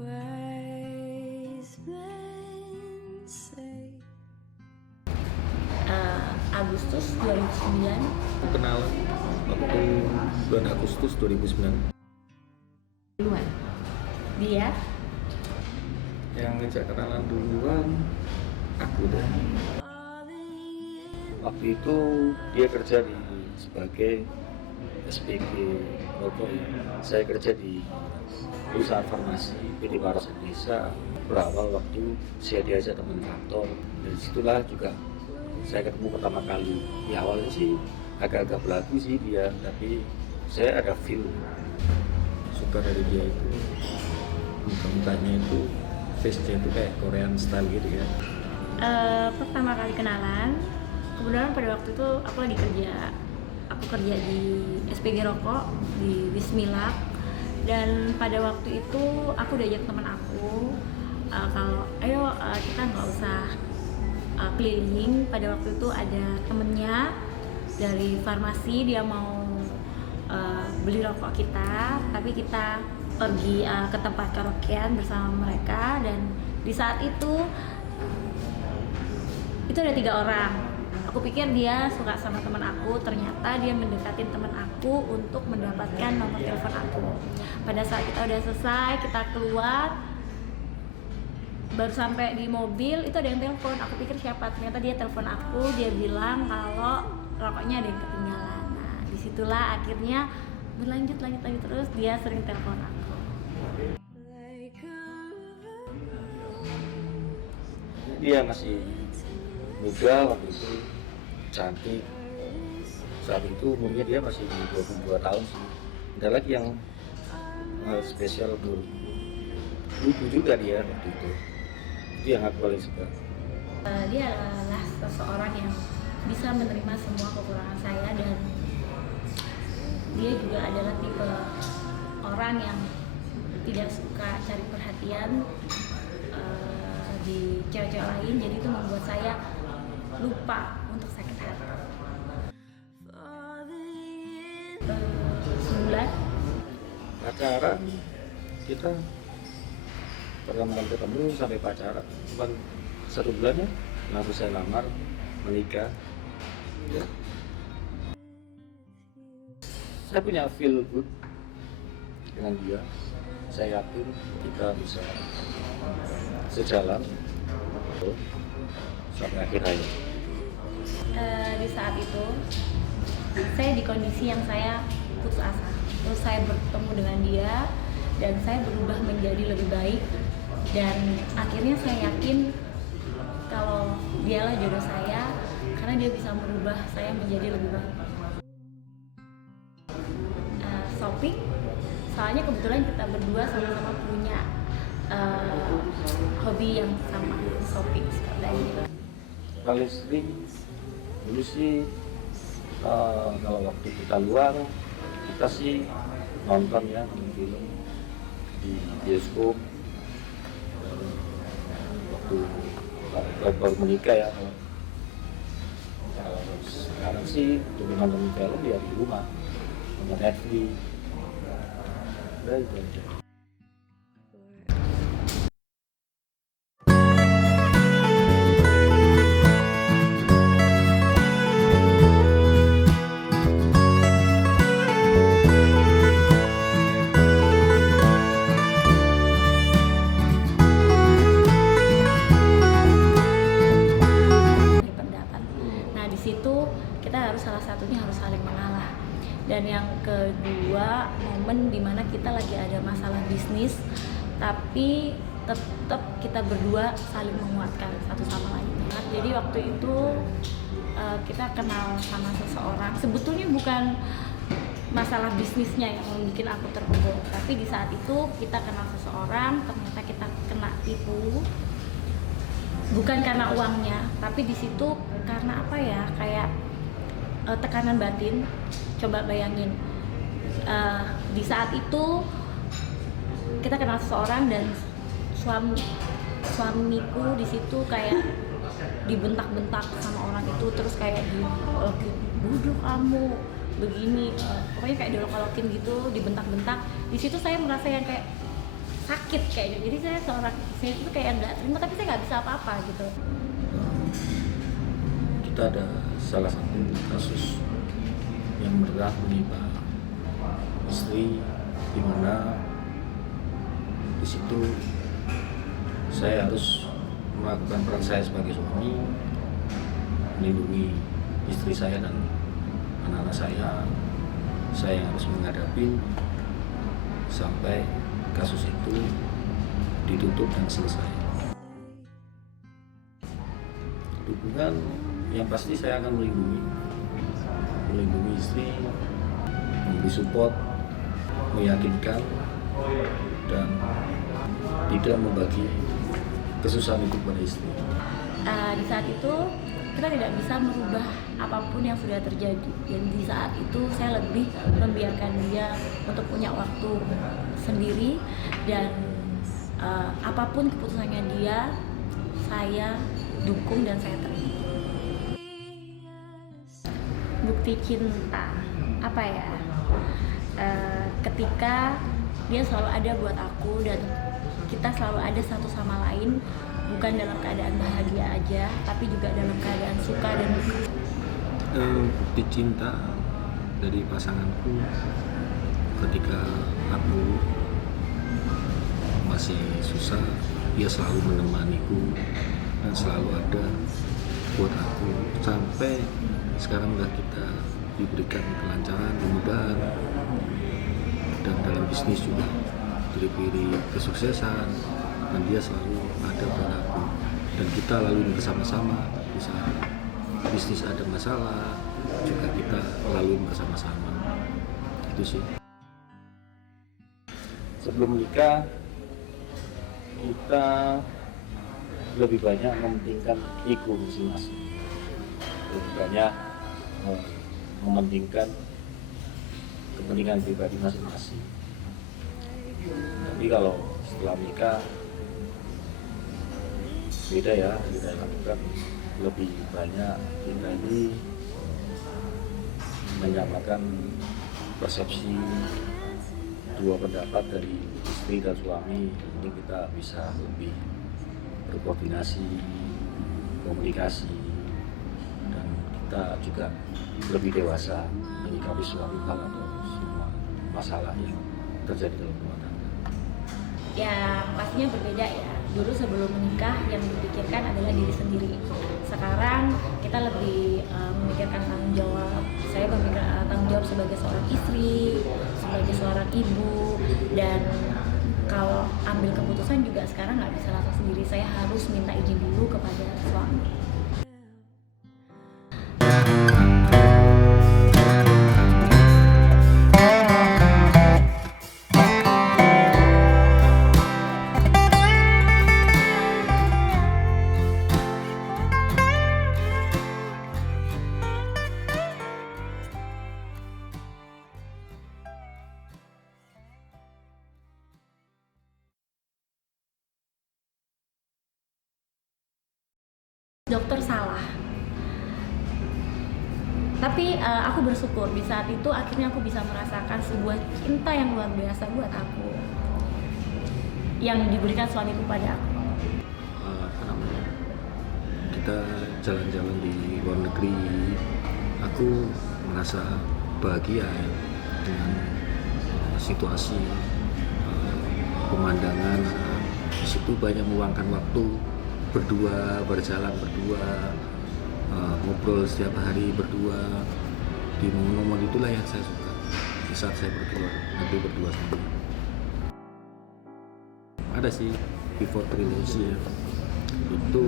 Wise men say. Agustus 2009. Kenal waktu bulan Agustus 2009. Duluan. Dia Yang ngejak kenalan duluan aku deh. Waktu itu dia kerja sebagai SPG rokok ya. Saya kerja di perusahaan farmasi PT Waras Indonesia. Berawal waktu saya diajak teman kantor, dan disitulah juga saya ketemu pertama kali. Di awalnya sih agak-agak belagu sih dia, tapi saya ada feel suka dari dia itu. Muka-mukanya itu, face-nya itu kayak Korean style gitu ya. pertama kali kenalan, kebetulan pada waktu itu aku lagi kerja. Aku kerja di SPG Rokok di Wismilak, dan pada waktu itu aku diajak teman aku kalau ayo kita nggak usah keliling. Pada waktu itu ada temennya dari farmasi, dia mau beli rokok kita, tapi kita pergi ke tempat karaokean bersama mereka. Dan di saat itu ada 3 orang. Aku pikir dia suka sama teman aku, ternyata dia mendekatin teman aku untuk mendapatkan nomor telepon aku. Pada saat kita udah selesai, kita keluar, baru sampai di mobil itu ada yang telepon. Aku pikir siapa, ternyata dia telepon aku. Dia bilang kalau rokoknya ada yang ketinggalan. Nah, disitulah akhirnya berlanjut terus, dia sering telepon aku. Dia masih muda waktu itu, cantik. Saat itu umurnya dia masih 22 tahun sih. Ada lagi yang spesial tuh, lucu juga dia waktu itu. Itu yang aku paling suka. Dia adalah seseorang yang bisa menerima semua kekurangan saya, dan dia juga adalah tipe orang yang tidak suka cari perhatian di cewek-cewek lain. Jadi itu membuat saya lupa untuk sakit hati. Sebulan Pacaran, kita pertama kali ketemu sampai pacaran cuma 1 bulan ya, lalu saya lamar, menikah ya. Saya punya feel good dengan dia. Saya yakin kita bisa sejalan sampai akhir hayat. Di saat itu saya di kondisi yang saya putus asa. Terus saya bertemu dengan dia dan saya berubah menjadi lebih baik, dan akhirnya saya yakin kalau dialah jodoh saya karena dia bisa merubah saya menjadi lebih baik. Shopping, soalnya kebetulan kita berdua sama-sama punya hobi yang sama, shopping sekali. Paling sering dulu sih kalau waktu kita luar, kita sih nonton film di bioskop. Waktu baru menikah ya. Sekarang sih lebih nonton film ya di rumah, nonton Netflix. Udah itu aja. Salah satunya harus saling mengalah. Dan yang kedua, momen dimana kita lagi ada masalah bisnis, tapi tetap kita berdua saling menguatkan satu sama lain. Jadi waktu itu kita kenal sama seseorang, sebetulnya bukan masalah bisnisnya yang bikin aku terpukul, tapi di saat itu kita kenal seseorang, ternyata kita kena tipu. Bukan karena uangnya, tapi di situ karena apa ya, kayak tekanan batin. Coba bayangin, di saat itu kita kenal seseorang dan suamiku di situ kayak dibentak-bentak sama orang itu, terus kayak bodoh kamu begini, pokoknya kayak diolok-olokin gitu, dibentak-bentak. Di situ saya merasa yang kayak sakit kayaknya. Jadi saya seorang istri itu kayak nggak terima, tapi saya nggak bisa apa-apa gitu. Kita ada salah satu kasus yang berat menimpa istri, di mana di situ saya harus melakukan peran saya sebagai suami, melindungi istri saya dan anak-anak saya. Saya harus menghadapi sampai kasus itu ditutup dan selesai. Hubungan yang pasti saya akan melindungi istri, memberi support, meyakinkan, dan tidak membagi kesusahan itu pada istri. Di saat itu kita tidak bisa merubah apapun yang sudah terjadi, dan di saat itu saya lebih membiarkan dia untuk punya waktu sendiri, dan apapun keputusannya dia, saya dukung dan saya terima. Bukti cinta apa ya? Ketika dia selalu ada buat aku dan kita selalu ada satu sama lain, bukan dalam keadaan bahagia aja, tapi juga dalam keadaan suka dan duka. Bukti cinta dari pasanganku ketika aku masih susah, dia selalu menemaniku dan selalu ada buat aku, sampai sekarang udah kita diberikan kelancaran, kemudahan, dan dalam bisnis juga diberi kesuksesan, dan dia selalu ada buat aku, dan kita lalui bersama-sama. Di saat bisnis ada masalah juga kita lalui bersama-sama. Itu sih. Sebelum nikah kita lebih banyak mementingkan ego masing-masing, lebih banyak mementingkan kepentingan pribadi masing-masing. Tapi kalau setelah nikah beda ya, kita lakukan lebih banyak, kita ini menyamakan persepsi, dua pendapat dari istri dan suami. Ini kita bisa lebih berkoordinasi, komunikasi, dan kita juga lebih dewasa menyikapi suatu hal atau semua masalah yang terjadi dalam rumah tangga. Ya pastinya berbeda ya. Dulu sebelum menikah yang dipikirkan adalah diri sendiri. Sekarang kita lebih memikirkan tanggung jawab. Saya memikirkan tanggung jawab sebagai seorang istri, sebagai seorang ibu, dan kalau ambil keputusan juga sekarang nggak bisa langsung sendiri. Saya harus minta izin dulu kepada suami. Dokter salah, tapi aku bersyukur di saat itu akhirnya aku bisa merasakan sebuah cinta yang luar biasa buat aku yang diberikan suamiku pada aku. Kita jalan-jalan di luar negeri, aku merasa bahagia ya, dengan situasi, pemandangan. Di situ banyak meluangkan waktu berdua, berjalan berdua, ngobrol setiap hari berdua. Di momen-momen itulah yang saya suka di saat saya berdua, nanti berdua sama dia. Ada sih before trilogy ya, itu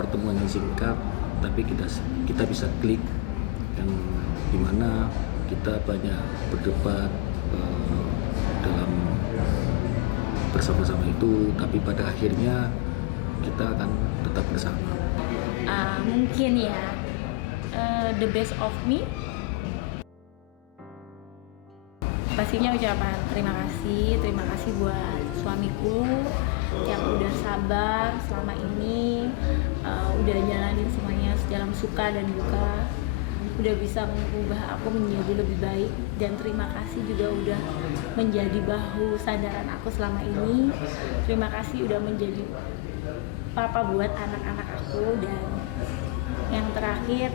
pertemuan yang singkat tapi kita bisa klik, yang dimana kita banyak berdebat dalam bersama-sama itu, tapi pada akhirnya kita akan tetap bersama. Mungkin ya the best of me, pastinya ucapan terima kasih buat suamiku yang udah sabar selama ini, udah jalanin semuanya dalam suka dan duka. udah bisa mengubah aku menjadi lebih baik, dan terima kasih juga udah menjadi bahu sandaran aku selama ini. Terima kasih udah menjadi papa buat anak-anak aku. Dan yang terakhir,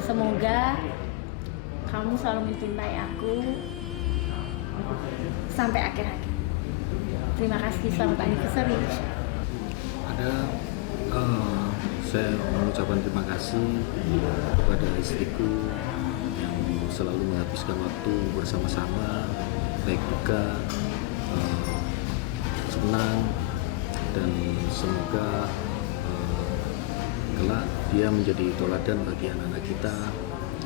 semoga kamu selalu mencintai aku sampai akhir hayat. Terima kasih, selamat anniversary. Saya mengucapkan terima kasih kepada istriku yang selalu menghabiskan waktu bersama-sama, baik duka, senang, dan semoga kelak dia menjadi teladan bagi anak-anak kita,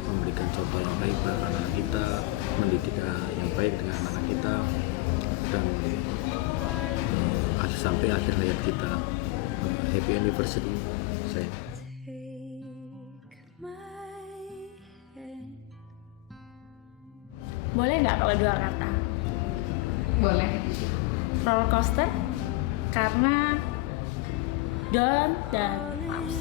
memberikan contoh yang baik bagi anak-anak kita, mendidik yang baik dengan anak kita, dan sampai akhir hayat kita. Happy anniversary saya. Take my hand. Boleh nggak kalau 2 kata? Boleh. Roller coaster, karena down dan ups.